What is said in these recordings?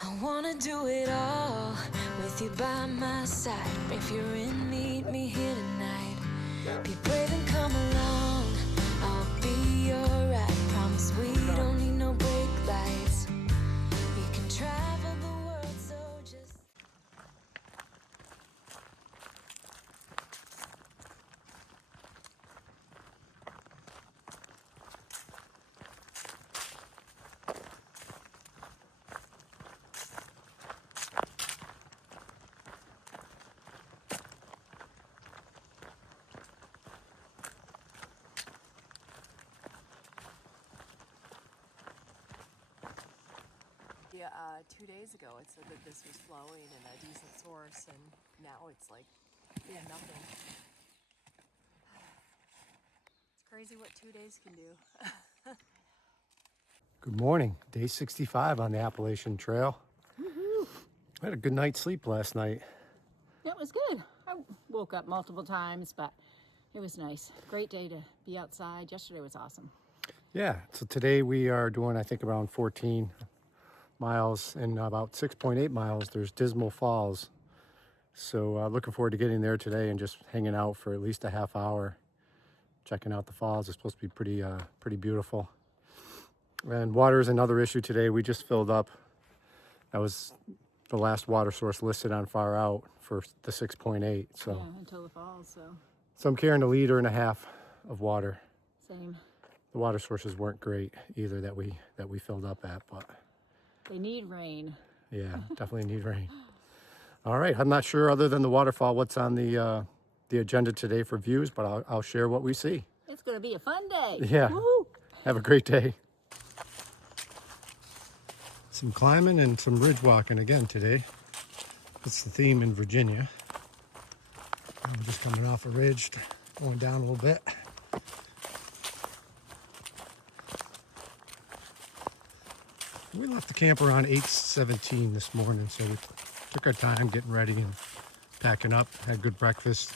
I wanna do it all with you by my side. If you're in, meet me here tonight. Be brave and come along. I'll be your ride. Promise we don't need no brake lights. We can travel the world, so just. Yeah, 2 days ago it said that this was flowing and a decent source, and now it's like, yeah, nothing. It's crazy what 2 days can do. Good morning, day 65 on the Appalachian Trail. Woohoo! I had a good night's sleep last night. It was good. I woke up multiple times, but it was nice. Great day to be outside. Yesterday was awesome. Yeah, so today we are doing, I think, around 14 miles, and about 6.8 miles there's Dismal Falls. So looking forward to getting there today and just hanging out for at least a half hour, checking out the falls. It's supposed to be pretty beautiful. And water is another issue today. We just filled up. That was the last water source listed on Far Out for the 6.8. So, Yeah, until the falls, so I'm carrying 1.5 liters of water. same. The water sources weren't great either that we filled up at, but They need rain. yeah, definitely need rain. All right, I'm not sure other than the waterfall what's on the agenda today for views, but I'll share what we see. It's going to be a fun day. Yeah. Woo-hoo! Have a great day. Some climbing and some ridge walking again today. That's the theme in Virginia. I'm just coming off a ridge, going down a little bit. We left the camp around 8:17 this morning, so we took our time getting ready and packing up, had good breakfast.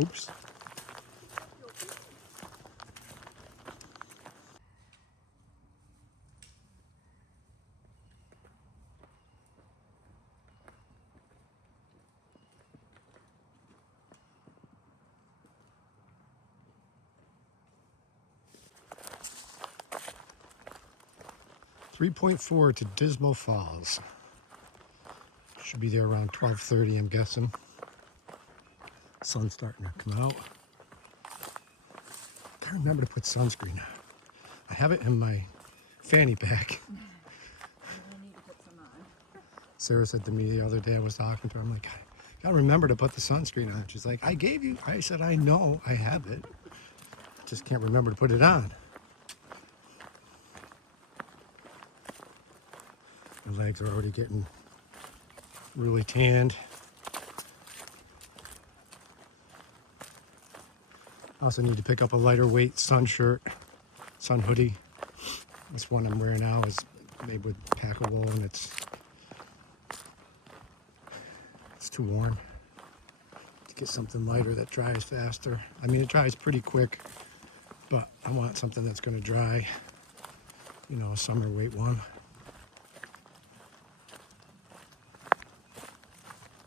Oops. 3.4 to Dismal Falls. Should be there around 12:30, I'm guessing. Sun's starting to come out. Can't remember to put sunscreen on. I have it in my fanny pack. I need to put some on. Sarah said to me the other day, I was talking to her, I'm like, I gotta remember to put the sunscreen on. She's like, I said, I know I have it. Just can't remember to put it on. My legs are already getting really tanned. I also need to pick up a lighter weight sun hoodie. This one I'm wearing now is made with pack of wool, and it's too warm. To get something lighter that dries faster. I mean, it dries pretty quick, but I want something that's going to dry, a summer weight one.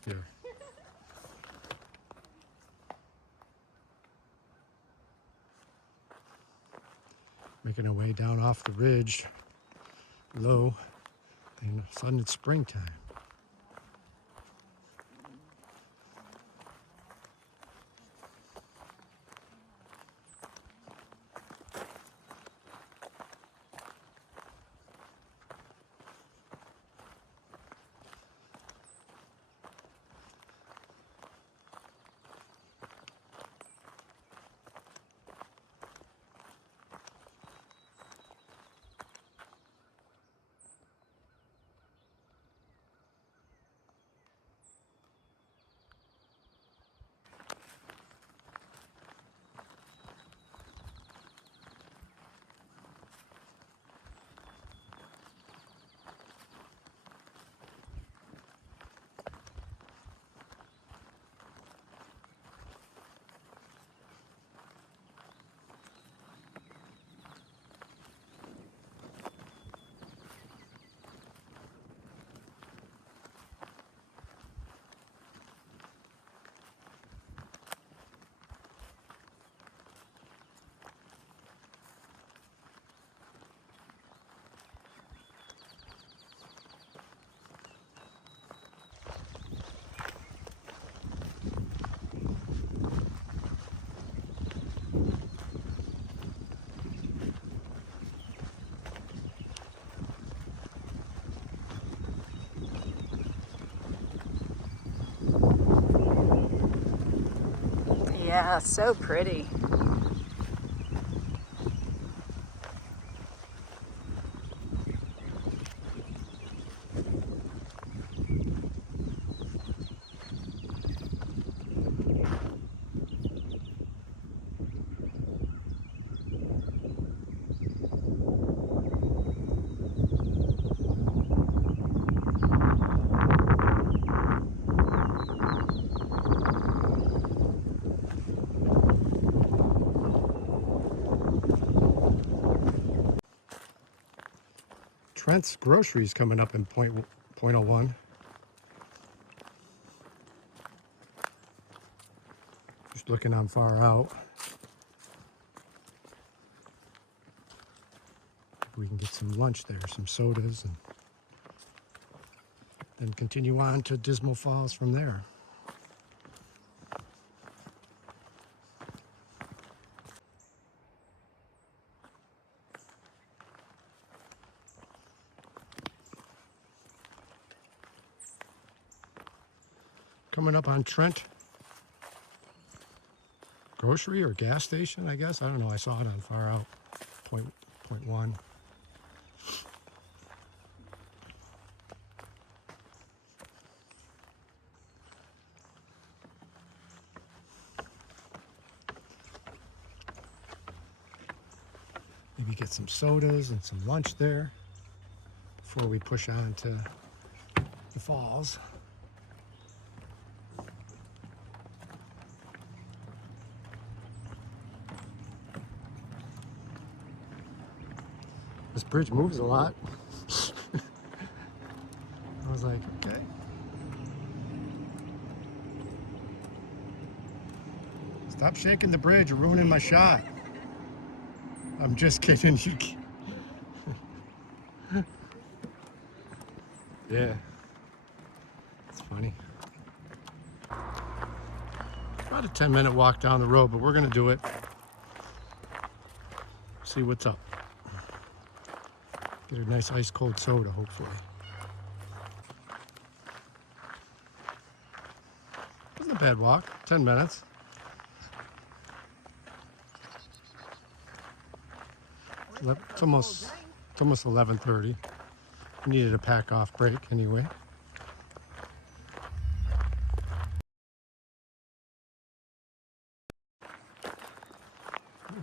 Here. Making our way down off the ridge, low, and all of a sudden it's springtime. Yeah, so pretty. Trent's Groceries coming up in point oh one. Just looking on far out. We can get some lunch there, some sodas, and then continue on to Dismal Falls from there. Coming up on Trent Grocery or gas station, I guess. I don't know. I saw it on far out. Point one. Maybe get some sodas and some lunch there before we push on to the falls. This bridge moves a lot. I was like, okay. Stop shaking the bridge, you're ruining my shot. I'm just kidding. Yeah. It's funny. About a 10-minute walk down the road, but we're gonna do it. See what's up. Get a nice ice cold soda, hopefully. Wasn't a bad walk, 10 minutes. It's almost 11:30. Needed a pack off break anyway. I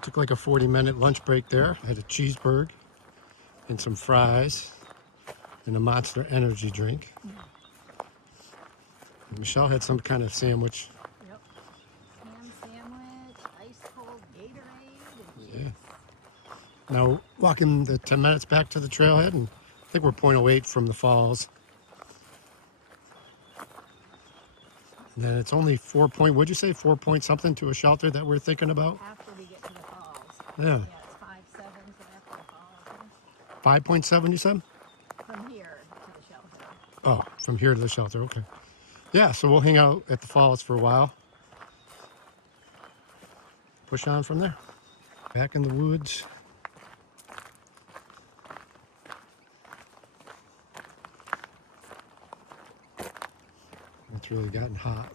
took like a 40-minute lunch break there. I had a cheeseburger and some fries and a Monster energy drink. And Michelle had some kind of sandwich. Yep. Ham sandwich, ice cold Gatorade. Yeah. Now walking the 10 minutes back to the trailhead, and I think we're 0.08 from the falls. And then it's only 4 point, what'd you say, 4 point something to a shelter that we're thinking about? After we get to the falls. Yeah. Yeah, it's 5.7 to after the falls. 5.7 you said? From here to the shelter. Oh, from here to the shelter, okay. Yeah, so we'll hang out at the falls for a while. Push on from there. Back in the woods. It's really gotten hot.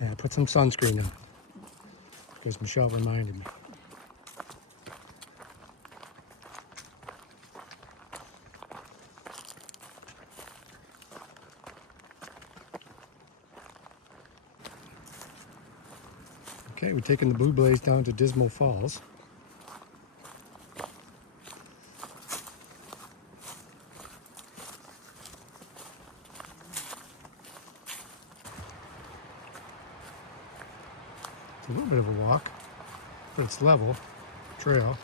Yeah, I put some sunscreen on because Michelle reminded me. Okay, we're taking the Blue Blaze down to Dismal Falls. It's a little bit of a walk, but it's level trail.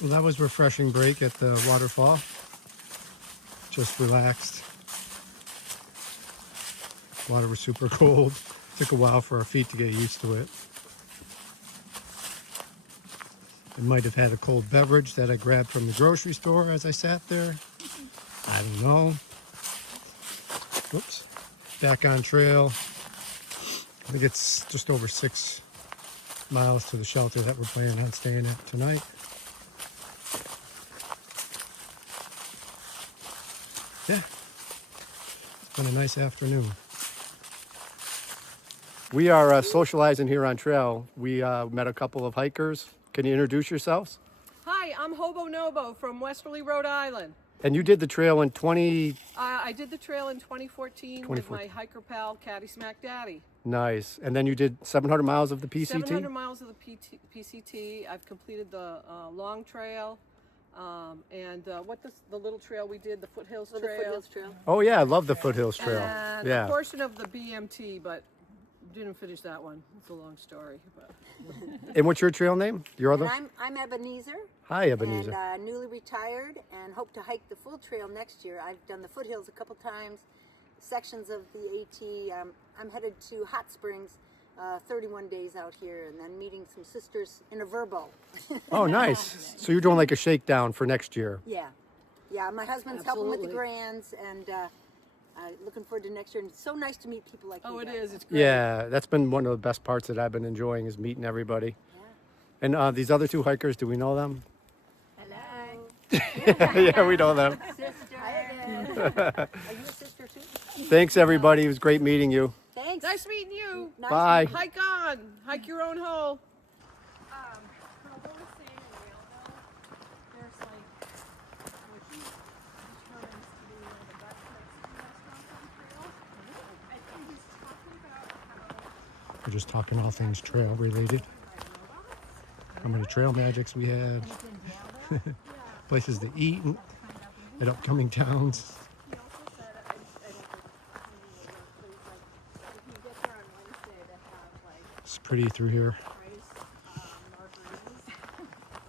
Well, that was a refreshing break at the waterfall. Just relaxed. Water was super cold. Took a while for our feet to get used to it. I might have had a cold beverage that I grabbed from the grocery store as I sat there. I don't know. Whoops. Back on trail. I think it's just over 6 miles to the shelter that we're planning on staying at tonight. Yeah, it's been a nice afternoon. We are socializing here on trail. We met a couple of hikers. Can you introduce yourselves? Hi, I'm Hobo Nobo from Westerly, Rhode Island. And you did the trail in I did the trail in 2014 with my hiker pal, Caddy Smack Daddy. Nice. And then you did 700 miles of the PCT? 700 miles of the PCT. I've completed the long trail. And what the little trail we did, the Foothills Trail. The Foothills Trail. Oh yeah, I love the Foothills Trail. And Yeah. a portion of the BMT, but didn't finish that one. It's a long story. But. And what's your trail name? Your other? And I'm Ebenezer. Hi, Ebenezer. And newly retired, and hope to hike the full trail next year. I've done the foothills a couple times, sections of the AT. I'm headed to Hot Springs, 31 days out here, and then meeting some sisters in a Verbo. Oh, nice. So you're doing like a shakedown for next year. Yeah, my husband's helping with the grands, and looking forward to next year. And it's so nice to meet people like you. Oh, it guys. is. It's great. Yeah, that's been one of the best parts that I've been enjoying is meeting everybody. Yeah. And these other two hikers, do we know them? Hello. Yeah, we know them. Sister. Are you a sister too? Thanks, everybody. It was great meeting you. Thanks. Nice meeting you. Nice Bye. Hike on. Hike your own hole. Carl was saying in Whaleville, there's like what he determines to be one of the best Mexican restaurants on trail. I think he's talking about how We're just talking all things trail related. How many trail magics we had. Places to eat at upcoming towns. he also said, I don't think he will work, but he's like, if you get there on Wednesday, they have like It's pretty through here. price margaritas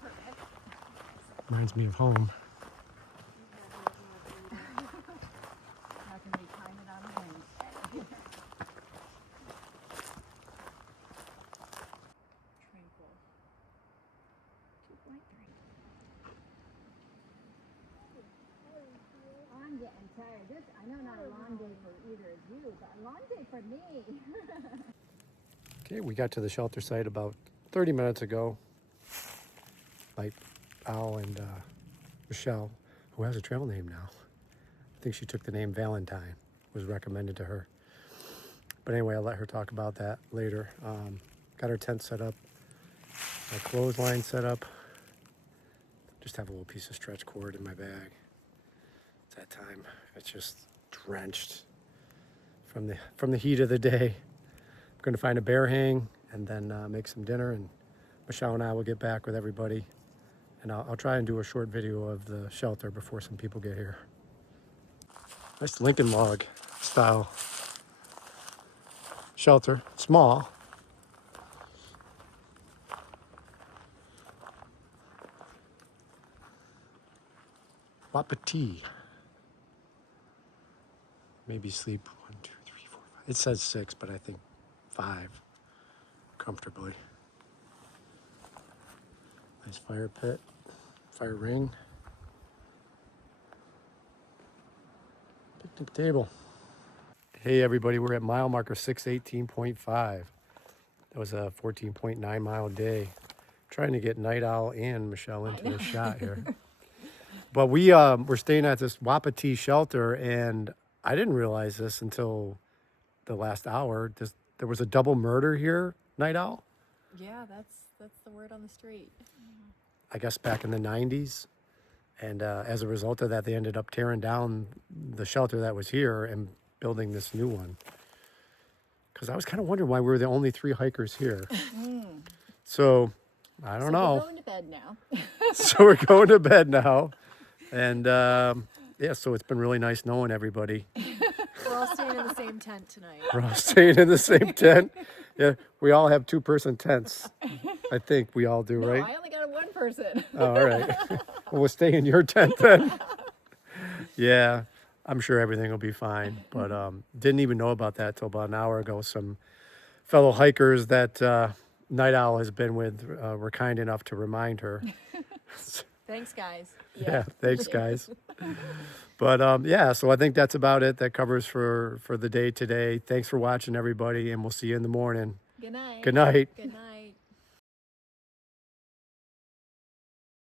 per head. Reminds me of home. How can we time it on Wednesday? Tranquil. 2.3. I'm getting tired. I know not a long day for either of you, but a long day for me. Okay, we got to the shelter site about 30 minutes ago. Like Al and Michelle, who has a trail name now. I think she took the name Valentine, was recommended to her. But anyway, I'll let her talk about that later. Got our tent set up, our clothesline set up. Just have a little piece of stretch cord in my bag. It's that time. It's just drenched from the heat of the day. I'm going to find a bear hang and then make some dinner, and Michelle and I will get back with everybody, and I'll try and do a short video of the shelter before some people get here. Nice Lincoln log style shelter, small. Wapiti. Maybe sleep 1, 2, 3, 4, 5. It says 6, but I think 5 comfortably. Nice fire pit, fire ring, picnic table. Hey everybody, we're at mile marker 618.5. That was a 14.9 mile day. Trying to get Night Owl and Michelle into the shot here. But we're staying at this Wapiti shelter, and I didn't realize this until the last hour. There was a double murder here, Night Owl. Yeah, that's the word on the street. I guess back in the 90s. And as a result of that, they ended up tearing down the shelter that was here and building this new one. Because I was kind of wondering why we were the only 3 hikers here. So, I don't know. We're going to bed now. So we're going to bed now. And yeah, so it's been really nice knowing everybody. We're all staying in the same tent tonight. We're all staying in the same tent. Yeah, we all have 2-person tents. I think we all do, No, right? I only got one person. Oh, all right. Well, we'll stay in your tent then. Yeah, I'm sure everything will be fine. But didn't even know about that till about an hour ago. Some fellow hikers that Night Owl has been with were kind enough to remind her. Thanks, guys. Yeah, thanks, guys. But yeah, so I think that's about it. That covers for the day today. Thanks for watching, everybody, and we'll see you in the morning. Good night. Good night. Good night.